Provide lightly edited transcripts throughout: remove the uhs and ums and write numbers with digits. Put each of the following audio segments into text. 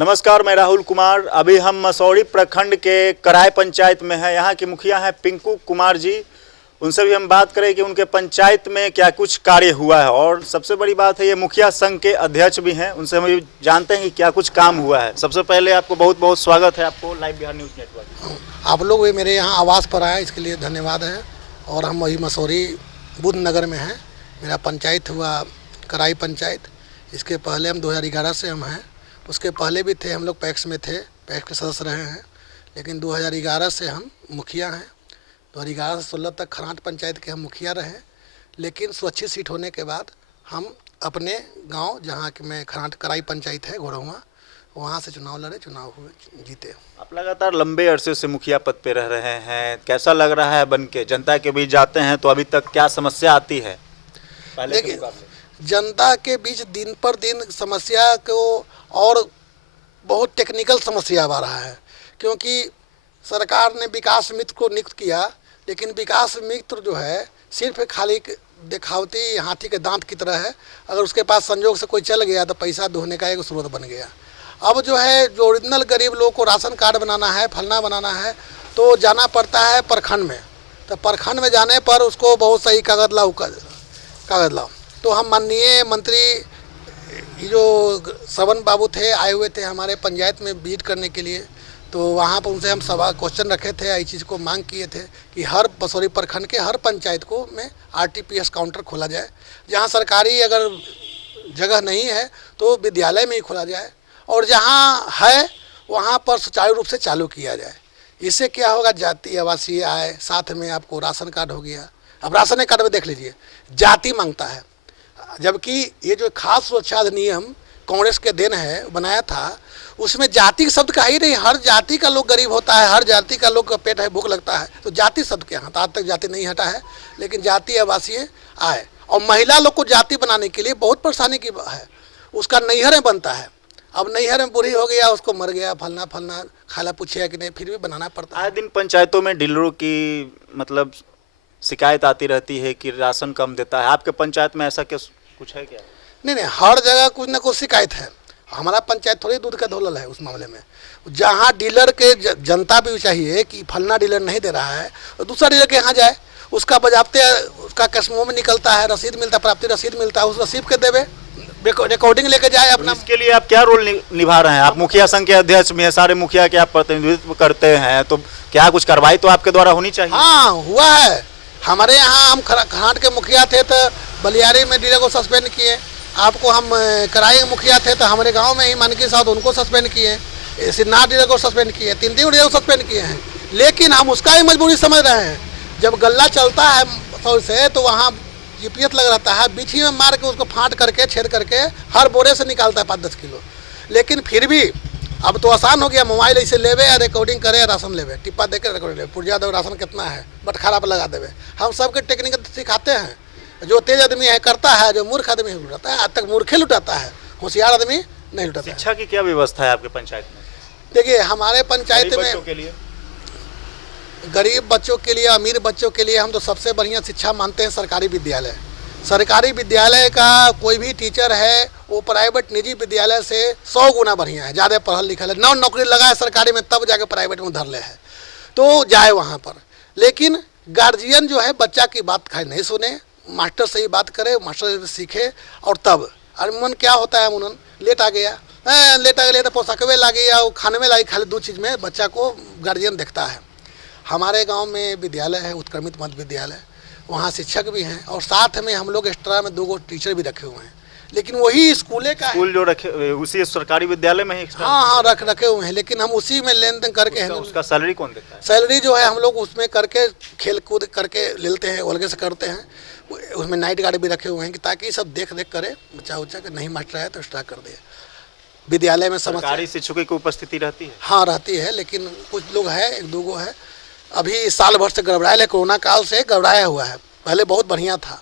नमस्कार, मैं राहुल कुमार। अभी हम मसौढ़ी प्रखंड के कराय पंचायत में हैं। यहाँ की मुखिया हैं पिंकू कुमार जी। उनसे भी हम बात करें कि उनके पंचायत में क्या कुछ कार्य हुआ है, और सबसे बड़ी बात है ये मुखिया संघ के अध्यक्ष भी हैं। उनसे हम जानते हैं कि क्या कुछ काम हुआ है। सबसे पहले आपको बहुत बहुत स्वागत है आपको लाइव बिहार न्यूज़ नेटवर्क। आप लोग भी मेरे यहाँ आवास पर आए, इसके लिए धन्यवाद है। और हम वही मसौढ़ी बुद्ध नगर में हैं। मेरा पंचायत हुआ कराई पंचायत। इसके पहले हम 2011 से हम हैं। उसके पहले भी थे, हम लोग पैक्स में थे, पैक्स के सदस्य रहे हैं। लेकिन 2011 से हम मुखिया हैं। 2011 से 16 तक खरांट पंचायत के हम मुखिया रहे। लेकिन स्वच्छित सीट होने के बाद हम अपने गांव, जहां कि मैं खरांट कराई पंचायत है घोड़हुआ, वहां से चुनाव लड़े, चुनाव हुए, जीते। आप लगातार लंबे अरसे से मुखिया पद पे रह रहे हैं, कैसा लग रहा है बन के? जनता के बीच जाते हैं तो अभी तक क्या समस्या आती है पहले के मुकाबले? जनता के बीच दिन पर दिन समस्या को और बहुत टेक्निकल समस्या आ रहा है, क्योंकि सरकार ने विकास मित्र को नियुक्त किया। लेकिन विकास मित्र जो है सिर्फ खाली दिखावती हाथी के दांत की तरह है। अगर उसके पास संजोग से कोई चल गया तो पैसा दोहने का एक स्रोत बन गया। अब जो है, जो ओरिजिनल गरीब लोग को राशन कार्ड बनाना है, फलना बनाना है, तो जाना पड़ता है प्रखंड में। तो प्रखंड में जाने पर उसको बहुत सही कागज लाओ। तो हम माननीय मंत्री जो श्रवण बाबू थे, आए हुए थे हमारे पंचायत में विजिट करने के लिए। तो वहाँ पर उनसे हम सवाल क्वेश्चन रखे थे, इस चीज़ को मांग किए थे कि हर मसौढ़ी प्रखंड के हर पंचायत को में RTPS काउंटर खोला जाए। जहाँ सरकारी अगर जगह नहीं है तो विद्यालय में ही खोला जाए, और जहाँ है वहाँ पर सुचारू रूप से चालू किया जाए। इससे क्या होगा, जाति आवासीय आय, साथ में आपको राशन कार्ड हो गया। अब राशन कार्ड में देख लीजिए, जाति मांगता है, जबकि ये जो खास सुरक्षा अधिनियम कांग्रेस के देन है बनाया था, उसमें जाति शब्द का ही नहीं। हर जाति का लोग गरीब होता है, हर जाति का लोग का पेट है, भूख लगता है, तो जाति शब्द के यहाँ आज तक जाति नहीं हटा है। लेकिन जाति आवासीय आय, और महिला लोग को जाति बनाने के लिए बहुत परेशानी की है। उसका नैहर में बनता है। अब नैहर में बूढ़ी हो गया, उसको मर गया, फलना खाला पूछे कि नहीं, फिर भी बनाना पड़ता है। आए दिन पंचायतों में डीलरों की मतलब शिकायत आती रहती है कि राशन कम देता है। आपके पंचायत में ऐसा कुछ है क्या? नहीं, हर जगह कुछ ना कुछ शिकायत है। हमारा पंचायत थोड़ी दूध का धोलल है उस मामले में। जहाँ डीलर के जनता भी चाहिए कि फलना डीलर नहीं दे रहा है, तो दूसरा डीलर के यहाँ जाए, उसका बजाबते उसका कसमों में निकलता है, रसीद मिलता है, प्राप्ति रसीद मिलता है, उस रसीद के देवे, रिकॉर्डिंग लेके जाए अपना। इसके लिए आप क्या रोल निभा रहे हैं? आप मुखिया संघ के अध्यक्ष भी हैं, सारे मुखिया के आप प्रतिनिधित्व करते हैं, तो क्या कुछ कार्रवाई तो आपके द्वारा होनी चाहिए? हाँ, हुआ है। हमारे यहाँ हम खरांट के मुखिया थे तो बलियारी में डीलर को सस्पेंड किए। आपको हम कराई मुखिया थे तो हमारे गांव में ही मानकी साहब, उनको सस्पेंड किए। सिन्नार डीलर को सस्पेंड किए, 3 डीलर को सस्पेंड किए हैं। लेकिन हम उसका ही मजबूरी समझ रहे हैं। जब गल्ला चलता है सौ से, तो वहाँ GPS लग रहता है, बीच ही में मार के उसको फाँट करके, छेद करके हर बोरे से निकालता है 5-10 किलो। लेकिन फिर भी अब तो आसान हो गया, मोबाइल ऐसे लेवे या रिकॉर्डिंग करे, राशन लेवे, टिप्पा दे के रिकॉर्डिंग लेवे, पुर्जा दो राशन कितना है, बटखारा पर लगा देवे। हम सबके टेक्निक सिखाते हैं। जो तेज आदमी है करता है, जो मूर्ख आदमी लुटाता है। आज तक मूर्खे लुटाता है, होशियार आदमी नहीं लुटाता है। शिक्षा की क्या व्यवस्था है आपके पंचायत में? देखिए, हमारे पंचायत में गरीब बच्चों के लिए, अमीर बच्चों के लिए हम तो सबसे बढ़िया शिक्षा मानते हैं सरकारी विद्यालय। सरकारी विद्यालय का कोई भी टीचर है, वो प्राइवेट निजी विद्यालय से 100 गुना बढ़िया है। ज़्यादा पढ़ल लिखल है, नौकरी लगा है सरकारी में, तब जाके प्राइवेट में धर ले है, तो जाए वहाँ पर। लेकिन गार्जियन जो है बच्चा की बात खाए नहीं सुने, मास्टर से ही बात करे, मास्टर से सीखे। और तब अमूमन क्या होता है, अमूमन लेट आ गया तो पोशाकवे ला गया, वो खाने में लाई, खाली 2 चीज़ में बच्चा को गार्जियन देखता है। हमारे गांव में विद्यालय है, उत्क्रमित मध्य विद्यालय, वहाँ शिक्षक भी हैं, और साथ में हम लोग एक्स्ट्रा में 2 टीचर भी रखे हुए हैं। लेकिन वही स्कूल जो रखे उसी सरकारी विद्यालय में ही? हाँ, रखे हुए हैं। लेकिन हम उसी में लेन देन करके हैं। उसका सैलरी कौन देता है? सैलरी जो है हम लोग उसमें करके खेल कूद करके लेते हैं, अलग से करते हैं। उसमें नाइट गार्ड भी रखे हुए हैं कि ताकि सब देख करे, बच्चा उच्चा के नहीं मास्टर है तो एक्स्ट्रा कर दे। विद्यालय में सरकारी शिक्षकों की उपस्थिति रहती है? हाँ, रहती है। लेकिन कुछ लोग हैं, 1-2 गो है, अभी साल भर से गड़बड़ाया है, कोरोना काल से गड़बड़ाया हुआ है। पहले बहुत बढ़िया था।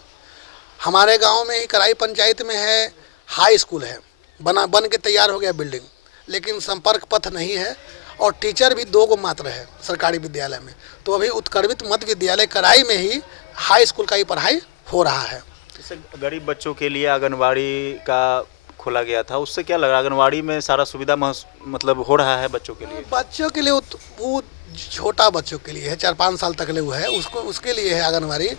हमारे गांव में ही कराई पंचायत में है, हाई स्कूल है, बन के तैयार हो गया बिल्डिंग, लेकिन संपर्क पथ नहीं है। और टीचर भी 2 गो मात्र है सरकारी विद्यालय में। तो अभी उत्क्रमित मध्य विद्यालय कराई में ही हाई स्कूल का ही पढ़ाई हो रहा है। गरीब बच्चों के लिए आंगनबाड़ी का खोला गया था, उससे क्या लगा? आंगनवाड़ी में सारा सुविधा मतलब हो रहा है बच्चों के लिए? बच्चों के लिए वो छोटा बच्चों के लिए है, 4-5 साल तक ले वो है, उसको उसके लिए है आंगनवाड़ी।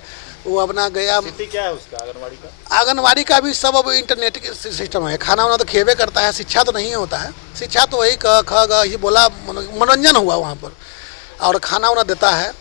वो अपना गया। स्थिति क्या है उसका आंगनवाड़ी का? आंगनवाड़ी का भी सब अब इंटरनेट के सिस्टम है, खाना वाना तो खेबे करता है, शिक्षा तो नहीं होता है। शिक्षा तो वही क ख ग ये बोला, मनोरंजन हुआ वहाँ पर, और खाना वाना देता है।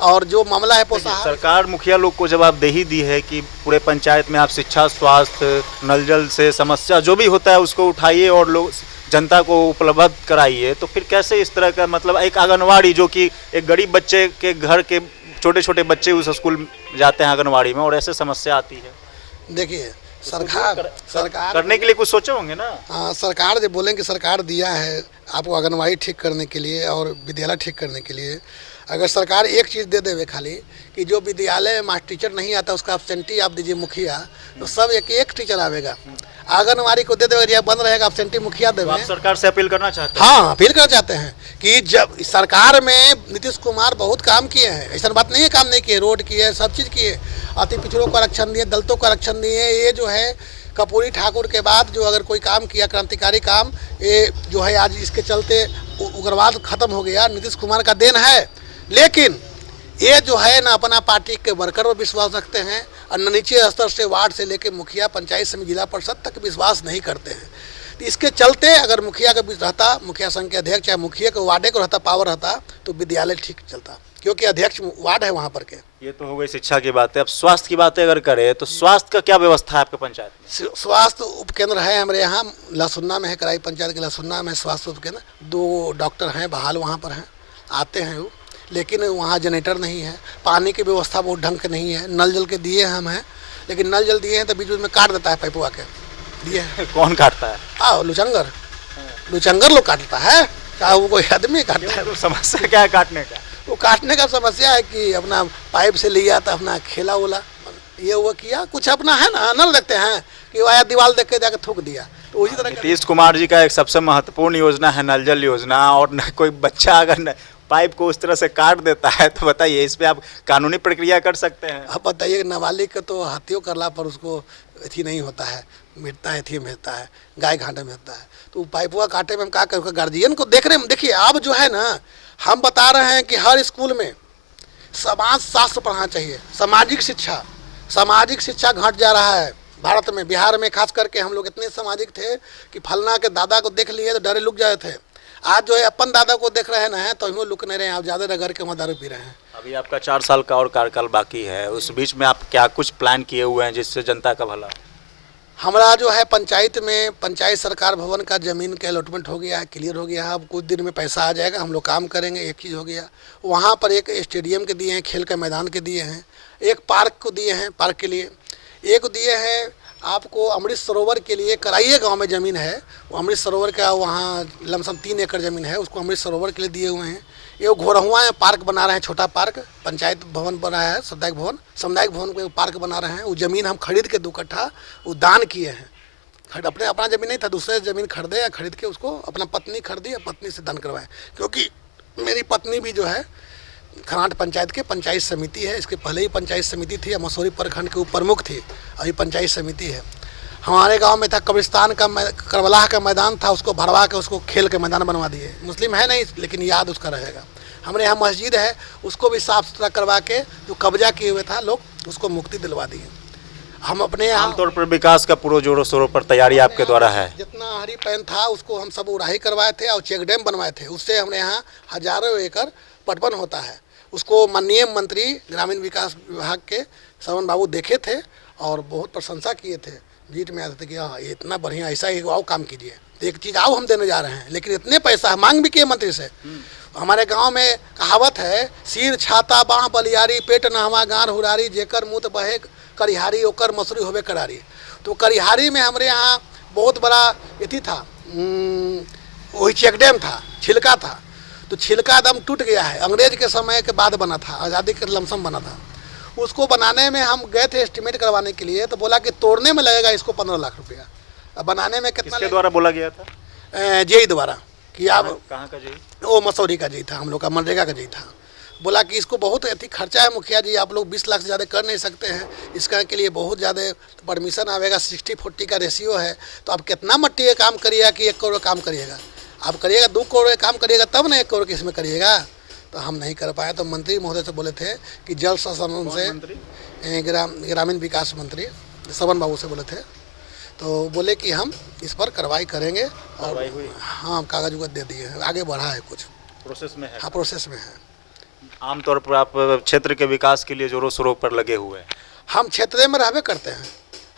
और जो मामला है पोषाहार, सरकार मुखिया लोग को जवाबदेही दी है कि पूरे पंचायत में आप शिक्षा, स्वास्थ्य, नल जल से समस्या जो भी होता है उसको उठाइए और लोग जनता को उपलब्ध कराइए, तो फिर कैसे इस तरह का मतलब एक आंगनवाड़ी जो कि एक गरीब बच्चे के घर के छोटे छोटे बच्चे उस स्कूल जाते हैं आंगनवाड़ी में और ऐसे समस्या आती है? देखिए सरकार करने के लिए कुछ सोचे होंगे ना? हाँ, सरकार जो बोलें कि सरकार दिया है आपको आंगनवाड़ी ठीक करने के लिए और विद्यालय ठीक करने के लिए, अगर सरकार एक चीज़ दे देवे खाली कि जो विद्यालय में मास्टर टीचर नहीं आता उसका एब्सेंटी आप दीजिए मुखिया, तो सब एक टीचर आवेगा। आंगनवाड़ी को दे देवे, जब बंद रहेगा एब्सेंटी मुखिया देवे। आप सरकार से अपील करना चाहते हैं? हाँ, अपील करना चाहते हैं कि जब सरकार में नीतीश कुमार बहुत काम किए हैं, ऐसा बात नहीं है काम नहीं किए, रोड किए, सब चीज़ किए, अति पिछड़ों को आरक्षण दिए, दलितों को आरक्षण दिए। ये जो है कर्पूरी ठाकुर के बाद जो अगर कोई काम किया क्रांतिकारी काम, ये जो है आज इसके चलते उग्रवाद खत्म हो गया, नीतीश कुमार का देन है। लेकिन ये जो है ना अपना पार्टी के वर्कर पर विश्वास रखते हैं और न नीचे स्तर से वार्ड से लेकर मुखिया, पंचायत समिति, जिला परिषद तक विश्वास नहीं करते हैं। तो इसके चलते अगर मुखिया का रहता, मुखिया संघ के अध्यक्ष या मुखिया को वार्डे को रहता, पावर रहता, तो विद्यालय ठीक चलता, क्योंकि अध्यक्ष वार्ड है वहाँ पर के। ये तो हो गई शिक्षा की बातें। अब स्वास्थ्य की बातें अगर करें तो स्वास्थ्य का क्या व्यवस्था है आपके पंचायत में? स्वास्थ्य उपकेंद्र है हमारे यहाँ लहसुन्ना में है, कराई पंचायत के लहसुन्ना में स्वास्थ्य उपकेंद्र, 2 डॉक्टर हैं बहाल वहाँ पर हैं, आते हैं वो, लेकिन वहाँ जनरेटर नहीं है, पानी की व्यवस्था बहुत ढंग के नहीं है। नल जल के दिए हम हैं, लेकिन नल जल दिए हैं तो बीच बीच में काट देता है, पाइपवा के दिए हैं। कौन काटता है? लुचंगर लोग काटता है, क्या वो कोई आदमी काटता है? तो समस्या क्या है काटने का? वो काटने का समस्या है कि अपना पाइप से लिया था, अपना खेला उला ये वो किया, कुछ अपना है ना, नल देखते हैं कि आया दीवार देख के जाकर थूक दिया। तो उसी तरह नीतीश कुमार जी का एक सबसे महत्वपूर्ण योजना है नल जल योजना, और न कोई बच्चा अगर पाइप को उस तरह से काट देता है तो बताइए इस पे आप कानूनी प्रक्रिया कर सकते हैं? अब बताइए, नाबालिग का तो हाथियों करला पर उसको अथी नहीं होता है, मिटता है, अथी मिलता है, गाय घाटे में होता है। तो पाइपुआ काटे में हम क्या करें? गार्जियन को देख रहे हैं। देखिए अब जो है ना, हम बता रहे हैं कि हर स्कूल में समाज शास्त्र पढ़ाना चाहिए, सामाजिक शिक्षा घट जा रहा है भारत में। बिहार में खास करके हम लोग इतने सामाजिक थे कि फलना के दादा को देख लिए तो डरे लुक जाए थे। आज जो है अपन दादा को देख रहे हैं तो हम लुक नहीं रहे हैं, आप ज़्यादा रगड़ के वहाँ दारू पी रहे हैं। अभी आपका 4 साल का और कार्यकाल बाकी है, उस बीच में आप क्या कुछ प्लान किए हुए हैं जिससे जनता का भला? हमारा जो है पंचायत में, पंचायत सरकार भवन का ज़मीन का अलॉटमेंट हो गया है, क्लियर हो गया है। अब कुछ दिन में पैसा आ जाएगा, हम लोग काम करेंगे। एक चीज़ हो गया, वहाँ पर एक स्टेडियम के दिए हैं, खेल के मैदान के दिए हैं, एक पार्क को दिए हैं, पार्क के लिए एक दिए हैं आपको। अमृत सरोवर के लिए कराइए गांव में ज़मीन है, वो अमृत सरोवर का वहाँ लमसम 3 एकड़ ज़मीन है, उसको अमृत सरोवर के लिए दिए हुए हैं। ये घोरहुआ है, पार्क बना रहे हैं, छोटा पार्क, पंचायत भवन बना है, सामुदायिक भवन को पार्क बना रहे हैं। वो ज़मीन हम खरीद के 2 कट्ठा वो दान किए हैं। अपना ज़मीन नहीं था, दूसरे ज़मीन खरीदे या खरीद के उसको अपना पत्नी खरीदी या पत्नी से दान करवाए, क्योंकि मेरी पत्नी भी जो है खनाट पंचायत के पंचायत समिति है। इसके पहले ही पंचायत समिति थी, मसौरी प्रखंड के प्रमुख थी, अभी पंचायत समिति है। हमारे गांव में था कब्रिस्तान का, करबलाह का मैदान था, उसको भरवा के उसको खेल के मैदान बनवा दिए। मुस्लिम है नहीं, लेकिन याद उसका रहेगा। हमारे यहाँ मस्जिद है, उसको भी साफ़ सुथरा करवा के जो कब्जा किए हुए था लोग, उसको मुक्ति दिलवा दिए। हम अपने यहाँ आमतौर पर विकास का पूरा जोरों शोरों पर तैयारी आपके द्वारा है? जितना हरी पैन था उसको हम सब उड़ाही करवाए थे और चेक डैम बनवाए थे। उससे हमारे यहाँ हजारों एकड़ पटवन होता है। उसको माननीय मंत्री ग्रामीण विकास विभाग के श्रवण बाबू देखे थे और बहुत प्रशंसा किए थे, जीत में आते थे कि हाँ ये इतना बढ़िया, ऐसा ही आओ काम कीजिए। तो एक चीज़ आओ हम देने जा रहे हैं, लेकिन इतने पैसा मांग भी किए मंत्री से। हमारे गांव में कहावत है, सिर छाता बाँह बलियारी, पेट नहवा गार हुरारी, जेकर मुँह बहे करिहारी ओकर मसूरी होवे करारी। तो करिहारी में हमारे यहाँ बहुत बड़ा अथी था, वही चेक डैम था, छिलका था। तो छिलका दम टूट गया है, अंग्रेज के समय के बाद बना था, आज़ादी के लमसम बना था। उसको बनाने में हम गए थे एस्टिमेट करवाने के लिए, तो बोला कि तोड़ने में लगेगा इसको 15 लाख रुपया। अब बनाने में कितना? किसके द्वारा बोला गया था? जेई द्वारा कि आप कहाँ का जेई? वो मसौरी का जेई था, हम लोग का मनरेगा का जेई था। बोला कि इसको बहुत अधिक खर्चा है मुखिया जी, आप लोग 20 लाख से ज़्यादा कर नहीं सकते हैं, इसका के लिए बहुत ज़्यादा परमिशन आवेगा, 60-40 का रेशियो है, तो आप कितना मट्टी का काम करिएगा कि 1 करोड़ काम करिएगा? आप करिएगा 2 करोड़ का काम करिएगा तब ना 1 करोड़ के इसमें करिएगा। तो हम नहीं कर पाए। तो मंत्री महोदय से बोले थे कि जल शासन से, ग्रामीण विकास मंत्री श्रवण बाबू से बोले थे, तो बोले कि हम इस पर कार्रवाई करेंगे और हाँ कागज उगज दे दिए हैं, आगे बढ़ा है, कुछ प्रोसेस में है। हाँ प्रोसेस में है। आमतौर पर आप क्षेत्र के विकास के लिए जोरों शोरों पर लगे हुए हैं। हम क्षेत्र में रहबे करते हैं।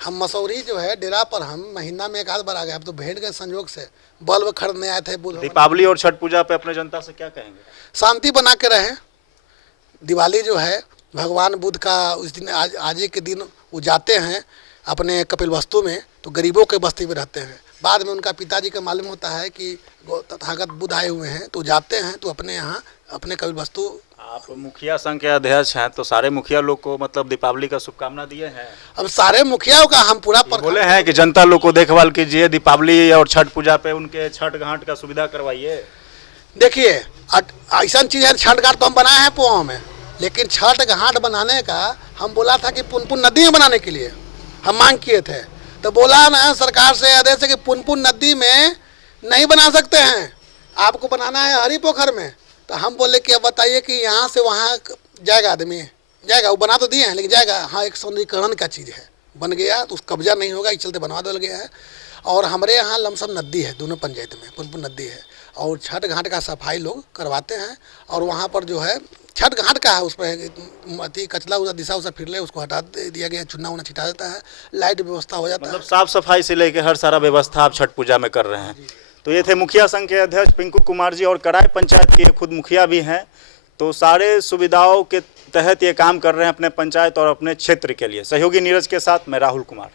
हम मसौरी जो है डेरा पर हम महीना में 1 आध बार आ गए। अब तो भेंट गए संयोग से, बल्ब खरीदने आए थे। दीपावली और छठ पूजा पे अपने जनता से क्या कहेंगे? शांति बना के रहें। दिवाली जो है भगवान बुद्ध का उस दिन, आज के दिन वो जाते हैं अपने कपिलवस्तु में, तो गरीबों के बस्ती में रहते हैं। बाद में उनका पिताजी का मालूम होता है कि तथागत बुद्ध आए हुए हैं, तो जाते हैं तो अपने यहाँ अपने कपिलवस्तु। आप मुखिया संघ के अध्यक्ष हैं, तो सारे मुखिया लोग को मतलब दीपावली का शुभकामना दिए हैं? अब सारे मुखियाओं का हम पूरा बोले हैं कि जनता लोग को देखभाल कीजिए, दीपावली और छठ पूजा पे उनके छठ घाट का सुविधा करवाइए। देखिए ऐसा चीज़ है, छठ घाट तो हम बनाए हैं पोहा में, लेकिन छठ घाट बनाने का हम बोला था कि पुनपुन नदी में बनाने के लिए हम मांग किए थे, तो बोला ना सरकार से आदेश है कि पुनपुन नदी में नहीं बना सकते हैं, आपको बनाना है हरी पोखर में। तो हम बोले कि अब बताइए कि यहाँ से वहाँ जाएगा आदमी, जाएगा? वो बना तो दिए हैं लेकिन जाएगा? हाँ, एक सौंदर्यीकरण का चीज़ है, बन गया तो उस कब्जा नहीं होगा, इस चलते बनवा दिया गया है। और हमारे यहाँ लमसम नदी है, दोनों पंचायत में पुनपुन नदी है, और छठ घाट का सफाई लोग करवाते हैं। और वहाँ पर जो है छठ घाट का है, उस पर अति कचरा उचरा दिशा उसा फिर ले उसको हटा दिया गया, चुना उना छिटा देता है, लाइट व्यवस्था हो जाता है। मतलब साफ सफाई से लेकर हर सारा व्यवस्था आप छठ पूजा में कर रहे हैं। तो ये थे मुखिया संघ के अध्यक्ष पिंकू कुमार जी, और कराय पंचायत के खुद मुखिया भी हैं। तो सारे सुविधाओं के तहत ये काम कर रहे हैं अपने पंचायत और अपने क्षेत्र के लिए। सहयोगी नीरज के साथ मैं राहुल कुमार।